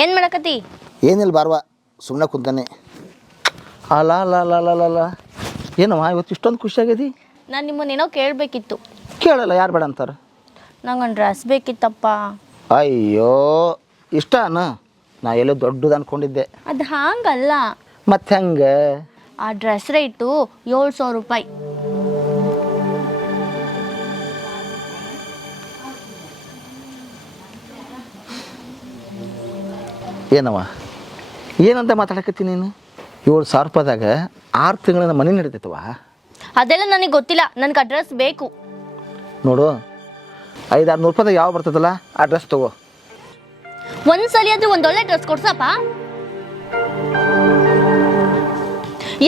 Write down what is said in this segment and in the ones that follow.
ಏನು ಮಾಡಕತ್ತಿ? ಏನಿಲ್ಲ ಬಾರ್ವಾ, ಸುಮ್ಮನೆ ಕುಂತಾನೆ. ಅಲ್ಲ ಅಲ್ಲ ಅಲ್ಲ ಅಲ್ಲ ಅಲ್ಲ ಏನಮ್ಮ ಇವತ್ತು ಇಷ್ಟೊಂದು ಖುಷಿಯಾಗದಿ? ನಾನು ನಿಮ್ಮನ್ನೇನೋ ಕೇಳಬೇಕಿತ್ತು. ಕೇಳಲ್ಲ, ಯಾರು ಬೇಡ ಅಂತಾರೆ. ನಂಗೊಂದು ಡ್ರೆಸ್ ಬೇಕಿತ್ತಪ್ಪ. ಅಯ್ಯೋ ಇಷ್ಟನ? ನಾ ಎಲ್ಲೋ ದೊಡ್ಡದು ಅಂದ್ಕೊಂಡಿದ್ದೆ. ಅದು ಹಾಂಗಲ್ಲ. ಮತ್ತೆ ಹೆಂಗೆ? ಆ ಡ್ರೆಸ್ ರೇಟು 700 ರೂಪಾಯಿ. ಏನವ ಏನಂತ ಮಾತಾಡಕತ್ತೀನಿ ನೀನು? 7,000 ರೂಪಾಯಿದಾಗ 6 ತಿಂಗಳಿಂದ ಮನೆ ನಡೀತೈತವ. ಅದೆಲ್ಲ ನನಗೆ ಗೊತ್ತಿಲ್ಲ, ನನಗೆ ಆ ಡ್ರೆಸ್ ಬೇಕು. ನೋಡು, 500-600 ರೂಪಾಯಿದಾಗ ಯಾವ ಬರ್ತದಲ್ಲ ಆ ಡ್ರೆಸ್ ತಗೋ. ಒಂದ್ಸಲಿ ಆದ್ರೂ ಒಂದೊಳ್ಳೆ ಡ್ರೆಸ್ ಕೊಡ್ಸಪ್ಪ.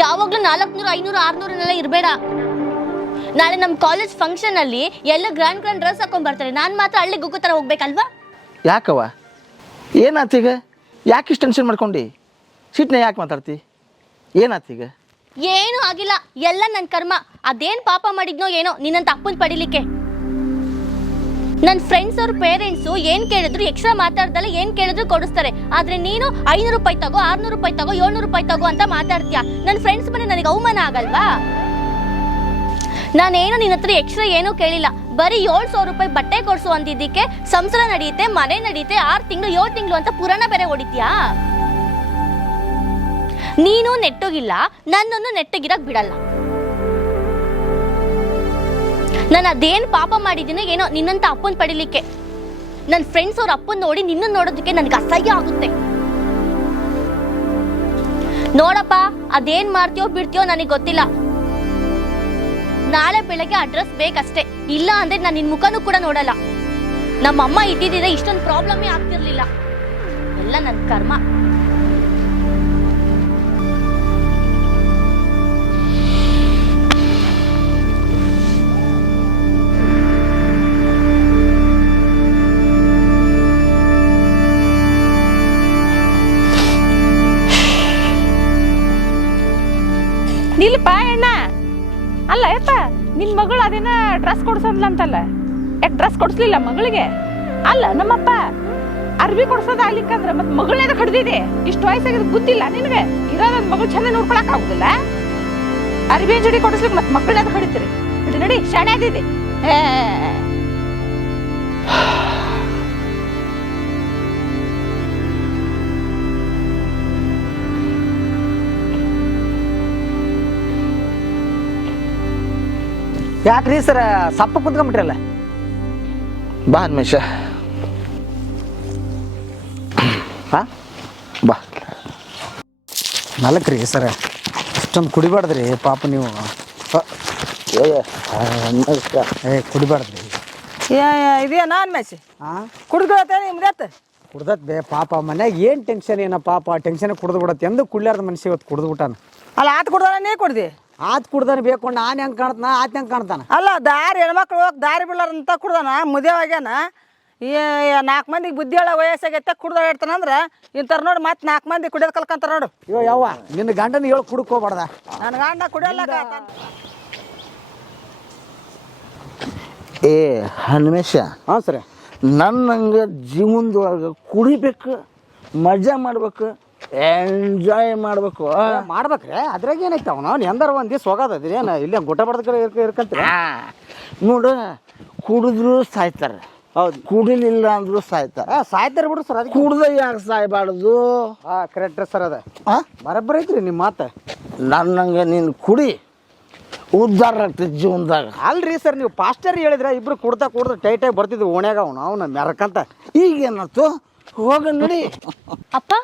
ಯಾವಾಗ್ಲೂ 400, 500, 600 ಇರಬೇಡ. ನಾಳೆ ನಮ್ಮ ಕಾಲೇಜ್ ಫಂಕ್ಷನ್ ಅಲ್ಲಿ ಎಲ್ಲ ಗ್ರ್ಯಾಂಡ್ ಡ್ರೆಸ್ ಹಾಕೊಂಡ್ ಬರ್ತಾರೆ, ನಾನು ಮಾತ್ರ ಹಳ್ಳಿ ಗುಗ್ಗು ತರ ಹೋಗ್ಬೇಕಲ್ವಾ? ಯಾಕವ ಏನಾತೀಗ? ಯಾಕೆ ಇಷ್ಟು ಟೆನ್ಷನ್ ಮಾಡ್ಕೊಂಡು ಸೀಟ್ನ ಯಾಕೆ ಮಾತಾಡ್ತಿ? ಏನಾತೀಗ? ಏನೂ ಆಗಿಲ್ಲ, ಎಲ್ಲ ನನ್ನ ಕರ್ಮ. ಅದೇನ್ ಪಾಪ ಮಾಡಿದ್ನೋ ಏನೋ ನಿನ್ನಂತ ಅಪ್ಪನ್ ಪಡಿಲಿಕ್ಕೆ. ನನ್ನ ಫ್ರೆಂಡ್ಸ್ ಅವ್ರ ಪೇರೆಂಟ್ಸು ಏನ್ ಕೇಳಿದ್ರು ಎಕ್ಸ್ಟ್ರಾ ಮಾತಾಡ್ದಲ್ಲ, ಏನ್ ಕೇಳಿದ್ರು ಕೊಡಿಸ್ತಾರೆ. ಆದ್ರೆ ನೀನು 500 ರೂಪಾಯಿ ತಗೋ, 600 ರೂಪಾಯಿ ತಗೋ, 700 ರೂಪಾಯಿ ತಗೋ ಅಂತ ಮಾತಾಡ್ತೀಯ. ನನ್ನ ಫ್ರೆಂಡ್ಸ್ ಮನೆ ನನಗೆ ಅವಮಾನ ಆಗಲ್ವಾ? ನಾನೇನು ನಿನ್ನ ಹತ್ರ ಎಕ್ಸ್ಟ್ರಾ ಏನೂ ಕೇಳಿಲ್ಲ. ಬರೀ 700 ರೂಪಾಯಿ ಬಟ್ಟೆ ಕೊಡ್ಸು ಅಂದಿದ್ದಕ್ಕೆ ಸಂಸಾರ ನಡೆಯುತ್ತೆ, ಮನೆ ನಡೆಯುತ್ತೆ, 6 ತಿಂಗಳು 7 ತಿಂಗಳು ಅಂತ ಪುರಾಣ ಬೇರೆ ಹೊಡಿತೀಯಾ? ನೀನು ನೆಟ್ಟೋಗಿಲ್ಲ, ನನ್ನನ್ನು ನೆಟ್ಟಗಿರಕ್ ಬಿಡಲ್ಲ. ನಾನು ಅದೇನ್ ಪಾಪ ಮಾಡಿದ್ದೀನೋ ಏನೋ ನಿನ್ನಂತ ಅಪ್ಪನ್ ಪಡಿಲಿಕ್ಕೆ. ನನ್ನ ಫ್ರೆಂಡ್ಸ್ ಅವ್ರ ಅಪ್ಪನ್ ನೋಡಿ ನಿನ್ನ ನೋಡೋದಕ್ಕೆ ನನಗೆ ಅಸಹ್ಯ ಆಗುತ್ತೆ. ನೋಡಪ್ಪ, ಅದೇನ್ ಮಾಡ್ತೀಯೋ ಬಿಡ್ತೀಯೋ ನನಗೆ ಗೊತ್ತಿಲ್ಲ. ನಾಳೆ ಬೆಳಗ್ಗೆ ಅಡ್ರೆಸ್ ಬೇಕಷ್ಟೇ, ಇಲ್ಲ ಅಂದ್ರೆ ನಾನು ನಿನ್ ಮುಖನೂ ಕೂಡ ನೋಡಲ್ಲ. ನಮ್ಮಮ್ಮ ಇದ್ದಿದ್ರೆ ಇಷ್ಟೊಂದು ಪ್ರಾಬ್ಲಮೇ ಆಗ್ತಿರ್ಲಿಲ್ಲ. ಎಲ್ಲ ನನ್ನ ಕರ್ಮ. ನಿಲ್ಪ ಅಣ್ಣ, ಅಲ್ಲ ಯಪ್ಪ, ನಿನ್ ಮಗಳು ಅದೇನ ಡ್ರೆಸ್ ಕೊಡ್ಸಂದ್ಲಂತಲ್ಲ, ಯಾಕೆ ಡ್ರೆಸ್ ಕೊಡ್ಸ್ಲಿಲ್ಲ ಮಗಳಿಗೆ? ಅಲ್ಲ ನಮ್ಮಪ್ಪ ಅರ್ಬಿ ಕೊಡ್ಸೋದಾಗ್ಲಿಕ್ಕಂದ್ರ ಮತ್ ಮಗಳೇದ ಕಡ್ದಿದೆ. ಇಷ್ಟು ವಯಸ್ಸಾಗಿದ್ ಗೊತ್ತಿಲ್ಲ ನಿನಗೆ? ಇರೋದೊಂದ್ ಮಗಳು ಚಂದ ನೋಡ್ಕೊಳಕ್ ಆಗುದಿಲ್ಲ. ಅರ್ಬಿ ಜೋಡಿ ಕೊಡಿಸ್ಲಿಕ್ಕೆ ಮತ್ ಮಕ್ಕಳೇದ ಕಡಿತೀರಿ? ನಡಿ ನಡಿ, ಶಾಣೆ ಆದಿದೆ. ಯಾಕ್ರಿ ಸರ ಸಪ್ಪ ಕುಂತ್ಕೊಂಡ್ಬಿಟ್ರಲ್ಲ? ಬಾ ಹನುಮೇಶ, ಬಾ. ನಾಲ್ಕ್ರಿ ಸರ, ಇಷ್ಟೊಂದು ಕುಡಿಬಾರ್ದ್ರಿ ಪಾಪ ನೀವು. ಕುಡಿಬಾರ್ದ್ರಿ. ಇದೇನಾ ಅನ್ಮೇಸಿ? ಕುಡ್ಕೊಳತ್ತೆ ನಿಮ್ದತ್ತ ಕುಡ್ದತ್ ಬೇ ಪಾಪ. ಮನ್ಯಾಗ ಏನು ಟೆನ್ಷನ್ ಏನ ಪಾಪ, ಟೆನ್ಷನ್ ಕುಡ್ದು ಬಿಡತ್ತೆ. ಎಂದು ಕುಡ್ಲಾರ್ದ ಮನುಷ್ಯ ಇವತ್ತು ಕುಡ್ದು ಬಿಟ್ಟಾನ. ಅಲ್ಲ, ಆತ್ ಕುಡ್ದಾನ ನೀ ಕುಡ್ದಿ? ಆತ್ ಕುಡ್ದಾನ ಬೇಕು, ನಾನು ಹೆಂಗೆ ಕಾಣ್ತಾನ ಆತ್ ಹೆಂಗೆ ಕಾಣ್ತಾನ? ಅಲ್ಲ, ದಾರಿ ಹೆಣ್ಮಕ್ಳು ಹೋಗಿ ದಾರಿ ಬಿಡ್ಲಾರಂತ ಕುಡ್ದಾನ, ಮುದೇವಾಗ್ಯಾನ. 4 ಮಂದಿಗೆ ಬುದ್ಧಿ ಹೇಳೋ ವಯಸ್ಸಾಗೈತೆ ಕುಡ್ದಾಡ್ತಾನಂದ್ರೆ ಇಂಥವ್ರು ನೋಡಿ ಮತ್ತೆ 4 ಮಂದಿ ಕುಡಿಯೋದು ಕಲ್ಕಂತಾರ ನೋಡು. ಅಯ್ಯೋ ಯವ್ವ, ನಿನ್ನ ಗಂಡನ ಹೇಳಿ ಕುಡ್ಕೋಬಾರ್ದ. ನನ್ನ ಗಂಡ ಕುಡಿಯಲ್ಲ. ಏ ಹನುಮೇಶ, ಹಾಂ ಸರಿ, ನನ್ನಂಗೆ ಜೀವನದೊಳಗೆ ಕುಡಿಬೇಕು, ಮಜಾ ಮಾಡ್ಬೇಕು, ಎಂಜಾಯ್ ಮಾಡ್ಬೇಕು. ಮಾಡ್ಬೇಕ್ರೆ ಅದ್ರಾಗ ಏನೈತೆ? ಅವನು ಎಂದಾರ ಒಂದು ದಿವ್ಸ ಹೋಗೋದ್ರಿ ಏನು ಇಲ್ಲೇ ಗುಟ್ಟ ಬಡ್ದ ಇರ್ಕಂತೀರ? ನೋಡು, ಕುಡಿದ್ರು ಸಾಯ್ತಾರೆ, ಹೌದು. ಕುಡಿಲಿಲ್ಲ ಅಂದ್ರು ಸಾಯ್ತಾರೆ. ಸಾಯ್ತಾರೆ ಬಿಡ್ರಿ ಸರ್. ಅದಕ್ಕೆ ಕುಡ್ದ ಯಾಕೆ ಸಾಯ್ಬಾರ್ದು? ಕರೆಕ್ಟ್ ಸರ್, ಅದ ಬರಬ್ಬರ ಐತ್ರಿ ನಿಮ್ಮ ಮಾತು. ನನ್ನಂಗೆ ನೀನು ಕುಡಿ, ಉದ್ಧಾರ ಆಗ್ತದೆ ಜೀವನದಾಗ. ಅಲ್ರಿ ಸರ್, ನೀವು ಪಾಸ್ಟರ್ ಹೇಳಿದ್ರೆ ಇಬ್ರು ಕುಡ್ತಾ ಟೈಟಾಗಿ ಬರ್ತಿದ್ವು ಓಣ್ಯಾಗ ಅವನು ಮೆರಕಂತ. ಈಗೇನತ್ತು? ಹೋಗ ನಡಿ. ಅಪ್ಪ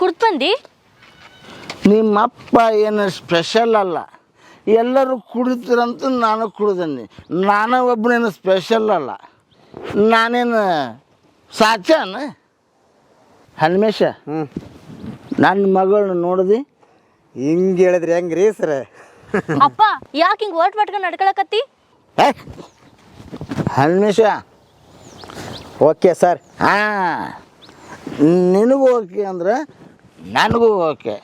ಕುಡ್ದು ಬಂದಿ? ನಿಮ್ಮಪ್ಪ ಏನು ಸ್ಪೆಷಲ್ ಅಲ್ಲ, ಎಲ್ಲರೂ ಕುಡಿತೀರಂತ ನಾನು ಕುಡ್ದೀನಿ. ನಾನು ಒಬ್ಬನೇನು ಸ್ಪೆಷಲ್ ಅಲ್ಲ. ನಾನೇನು ಸಾಚಾನ? ಹನುಮೇಶ, ನನ್ನ ಮಗಳನ್ನ ನೋಡಿದಿ? ಹಿಂಗೆ ಹೇಳಿದ್ರಿ ಹೆಂಗ್ರಿ ಸರ್? ಅಪ್ಪ ಯಾಕೆ ಹಿಂಗೆ ಓಟ್ ಪಟ್ಕೊಂಡು ನಡ್ಕೊಳಕತ್ತಿ? Hanumesh, okay sir. ಹಾಂ, ನಿನಗೂ ಓಕೆ ಅಂದ್ರೆ ನನಗೂ ಓಕೆ.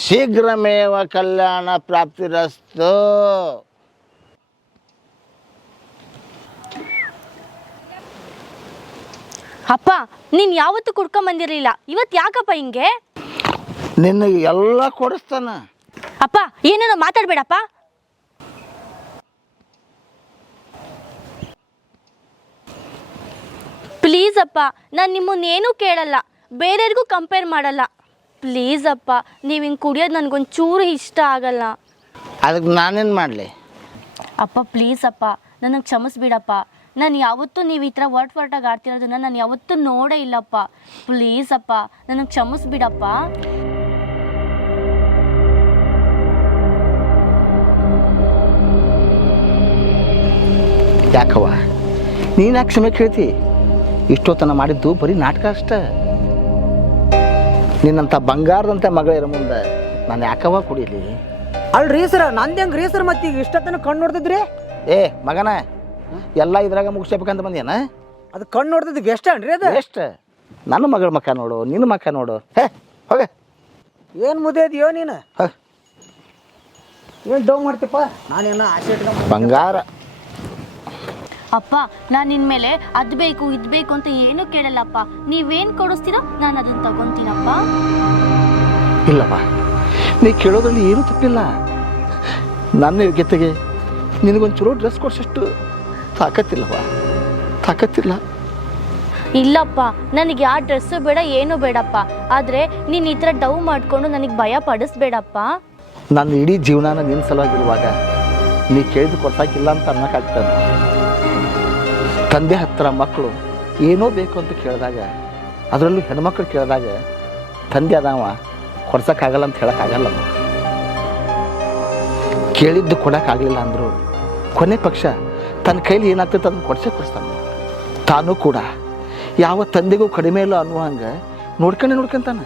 ಶೀಘ್ರಮೇವ ಕಲ್ಯಾಣ ಪ್ರಾಪ್ತಿರಸ್ತು. ಅಪ್ಪ ನೀನ್ ಯಾವತ್ತೂ ಕುಡ್ಕೊಂಬಂದಿರ್ಲಿಲ್ಲ, ಇವತ್ತು ಯಾಕಪ್ಪ ಹಿಂಗೆ? ನಿನಗೆ ಎಲ್ಲ ಕೊಡಿಸ್ತಾನ. ಅಪ್ಪ ಏನೇನೋ ಮಾತಾಡ್ಬೇಡಪ್ಪ. ಪ್ಲೀಸ್ ಅಪ್ಪ, ನಾನು ನಿಮ್ಮನ್ನೇನೂ ಕೇಳಲ್ಲ, ಬೇರೆಯವ್ರಿಗೂ ಕಂಪೇರ್ ಮಾಡಲ್ಲ. ಪ್ಲೀಸ್ ಅಪ್ಪ, ನೀವು ಹಿಂಗೆ ಕುಡಿಯೋದು ನನಗೊಂಚೂರು ಇಷ್ಟ ಆಗಲ್ಲ. ಅದಕ್ಕೆ ನಾನೇನು ಮಾಡಲಿ? ಅಪ್ಪ ಪ್ಲೀಸ್ ಅಪ್ಪ, ನನಗೆ ಕ್ಷಮಿಸ್ಬಿಡಪ್ಪ. ನಾನು ಯಾವತ್ತೂ ನೀವು ಈ ಥರ ಒರ್ಟಾಗಿ ಆಡ್ತಿರೋದನ್ನ ನಾನು ಯಾವತ್ತೂ ನೋಡೇ ಇಲ್ಲಪ್ಪ. ಪ್ಲೀಸ್ ಅಪ್ಪ, ನನಗೆ ಕ್ಷಮಿಸ್ಬಿಡಪ್ಪ. ಯಾಕವ್ವ ನೀನು ಯಾಕೆ ಕ್ಷಮೆ ಕೇಳ್ತಿ? ಇಷ್ಟೊತ್ತನ ಮಾಡಿದ್ದು ಬರೀ ನಾಟಕ ಅಷ್ಟೇ. ನಿನ್ನಂಥ ಬಂಗಾರದಂಥ ಮಗಳ ಇರೋ ಮುಂದೆ ನಾನು ಯಾಕವ್ವ ಕುಡೀಲಿ? ಅಲ್ರಿ ಸರ್, ನಂದು ಹೆಂಗೆ ರೀ ಸರ್? ಮತ್ತೆ ಈಗ ಇಷ್ಟೊತ್ತನ ಕಣ್ಣು ನೋಡ್ತಿದ್ರಿ? ಏ ಮಗನ, ಎಲ್ಲ ಇದ್ರಾಗ ಮುಗಿಸ್ಬೇಕಂತ ಬಂದೇನ? ಅದು ಕಣ್ಣು ನೋಡ್ತಿದ್ದು ವೆಸ್ಟ್ ಅನ್ರಿ ಅದು? ಎಷ್ಟು ನನ್ನ ಮಗಳ ಮಕ್ಕ ನೋಡು, ನಿನ್ನ ಮಕ್ಕ ನೋಡು. ಹೇ ಹೋಗ. ಏನು ಮುದ್ದೆ ಇದೆಯೋ ನೀನು? ಏನು ಡೌ ಮಾಡ್ತೀಪ್ಪ? ನಾನೇನೋ ಆಸೆ ಇಟ್ಕೊಂಡ್ ಬಂಗಾರ. ಅಪ್ಪ ನಾನು ಇನ್ಮೇಲೆ ಅದು ಬೇಕು ಇದು ಬೇಕು ಅಂತ ಏನೂ ಕೇಳಲ್ಲಪ್ಪ. ನೀವೇನು ಕೊಡಿಸ್ತೀರೋ ನಾನು ಅದನ್ನು ತಗೊತೀನಪ್ಪ. ಇಲ್ಲಪ್ಪ, ನೀ ಕೇಳೋದ್ರಲ್ಲಿ ಏನೂ ತಪ್ಪಿಲ್ಲ. ನನ್ನ ಯೋಗ್ಯತೆಗೆ ನಿನಗೊಂದು ಚಲೋ ಡ್ರೆಸ್ ಕೊಡ್ಸಷ್ಟು ತಾಕತ್ತಿಲ್ಲವ, ತಾಕತ್ತಿಲ್ಲ. ಇಲ್ಲಪ್ಪ, ನನಗೆ ಯಾವ ಡ್ರೆಸ್ಸು ಬೇಡ, ಏನೂ ಬೇಡಪ್ಪ. ಆದರೆ ನೀನು ಈ ಥರ ಡವ್ ಮಾಡಿಕೊಂಡು ನನಗೆ ಭಯ ಪಡಿಸ್ಬೇಡಪ್ಪ. ನನ್ನ ಇಡೀ ಜೀವನಾನ ನಿನ್ನ ಸಲುವಾಗಿರುವಾಗ ನೀ ಕೇಳಿದು ಕೊಡ್ಸಾಕಿಲ್ಲ ಅಂತ ಅನ್ನೋಕ್ಕಾಗ್ತದೆ. ತಂದೆ ಹತ್ತಿರ ಮಕ್ಕಳು ಏನೋ ಬೇಕು ಅಂತ ಕೇಳಿದಾಗ, ಅದರಲ್ಲೂ ಹೆಣ್ಮಕ್ಳು ಕೇಳಿದಾಗ ತಂದೆ ಅದಾವ ಕೊಡ್ಸೋಕ್ಕಾಗಲ್ಲ ಅಂತ ಹೇಳೋಕ್ಕಾಗಲ್ಲ. ಕೇಳಿದ್ದು ಕೊಡೋಕ್ಕಾಗಲಿಲ್ಲ ಅಂದರು ಕೊನೆ ಪಕ್ಷ ತನ್ನ ಕೈಲಿ ಏನಾಗ್ತದೆ ಅದನ್ನು ಕೊಡಿಸ್ತಾನೆ. ತಾನೂ ಕೂಡ ಯಾವ ತಂದೆಗೂ ಕಡಿಮೆ ಇಲ್ಲ ಅನ್ನೋ ಹಂಗೆ ನೋಡ್ಕೊಂತಾನೆ.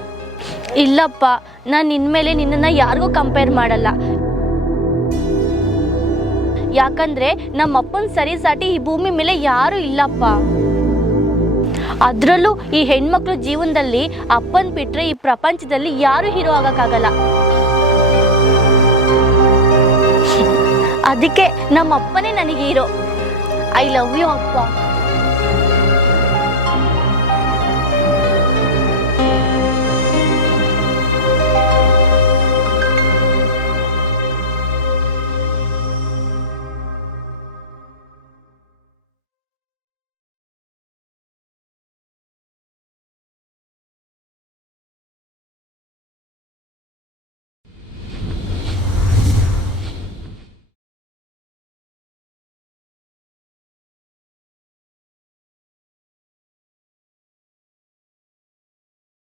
ಇಲ್ಲಪ್ಪ, ನಾನು ಇನ್ಮೇಲೆ ನಿನ್ನನ್ನು ಯಾರಿಗೂ ಕಂಪೇರ್ ಮಾಡಲ್ಲ. ಯಾಕಂದ್ರೆ ನಮ್ಮ ಅಪ್ಪನ ಸರಿಸಾಟಿ ಈ ಭೂಮಿ ಮೇಲೆ ಯಾರೂ ಇಲ್ಲಪ್ಪ. ಅದರಲ್ಲೂ ಈ ಹೆಣ್ಮಕ್ಳು ಜೀವನದಲ್ಲಿ ಅಪ್ಪನ್ ಬಿಟ್ರೆ ಈ ಪ್ರಪಂಚದಲ್ಲಿ ಯಾರು ಹೀರೋ ಆಗಕ್ಕಾಗಲ್ಲ. ಅದಕ್ಕೆ ನಮ್ಮ ಅಪ್ಪನೇ ನನಗೆ ಹೀರೋ. ಐ ಲವ್ ಯು ಅಪ್ಪ.